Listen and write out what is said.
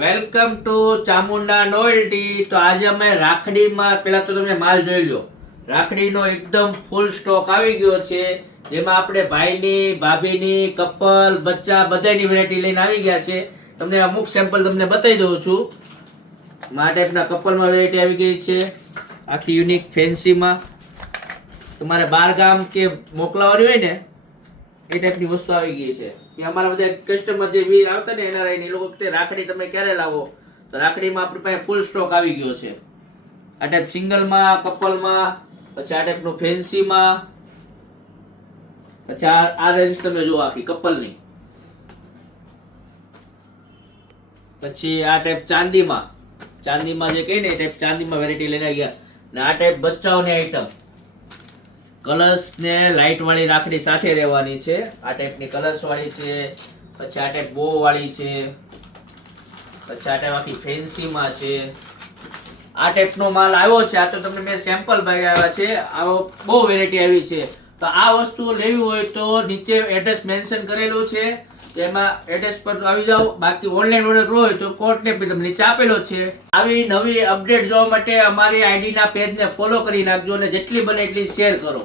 Welcome to Chamunda novelty. તો આજે અમે રાખડીમાં પહેલા તો તમે માલ જોઈ લો. રાખડીનો એકદમ ફૂલ સ્ટોક આવી ગયો છે, જેમાં આપણે ભાઈની, ભાભીની, કપલ, બચ્ચા બધાની વેરાયટી લઈને આવી ગયા છે. તમને અમુક સેમ્પલ તમને બતાવી દઉં છું. આ ટાઈપના કપલમાં વેરાયટી આવી ગઈ છે, આખી યુનિક ફેન્સીમાં. તમારે બાર ગામ કે મોકલાવાની હોય ને એ ટાઈપની વસ્તુ આવી ગઈ છે. કે અમારા બધા કસ્ટમર જે વીર આવતા ને એના એ લોકો તે રાખડી તમે ક્યારે લાવો, તો રાખડીમાં આપણી પાસે ફૂલ સ્ટોક આવી ગયો છે. આ ટાઈપ સિંગલમાં, કપલમાં, પછી આ ટાઈપનું ફેન્સીમાં, પછી આ રેન્જ તમે જુઓ આખી કપલની. પછી આ ટાઈપ ચાંદીમાં, ચાંદીમાં જે કહે ને એ ટાઈપ ચાંદીમાં વેરાયટી લઈને આવી ગયા. ને આ ટાઈપ બચ્ચાઓની આઈટમ, કલર્સ ને લાઇટ વાળી રાખડી સાથે રહેવાની છે. આ ટાઈપની કલર્સ વાળી છે, પછી આ ટાઈપ બો વાળી છે, પછી આ ટાઈપ આખી ફેન્સીમાં છે. આ ટાઈપનો માલ આવ્યો છે. આ તો તમને મેં સેમ્પલ ભાઈ આવ્યા છે. આવો બહુ વેરાયટી આવી છે. તો આ વસ્તુ લેવી હોય તો નીચે એડ્રેસ મેન્શન કરેલું છે, તેમાં એડ્રેસ પર આવી જાઓ. બાકી ઓનલાઈન ઓર્ડર કરવો હોય તો કોડ ને તમને નીચે આપેલો છે. આવી નવી અપડેટ જોવા માટે અમારી આઈડી ના પેજને ફોલો કરી નાખજો અને જેટલી બને એટલી શેર કરો.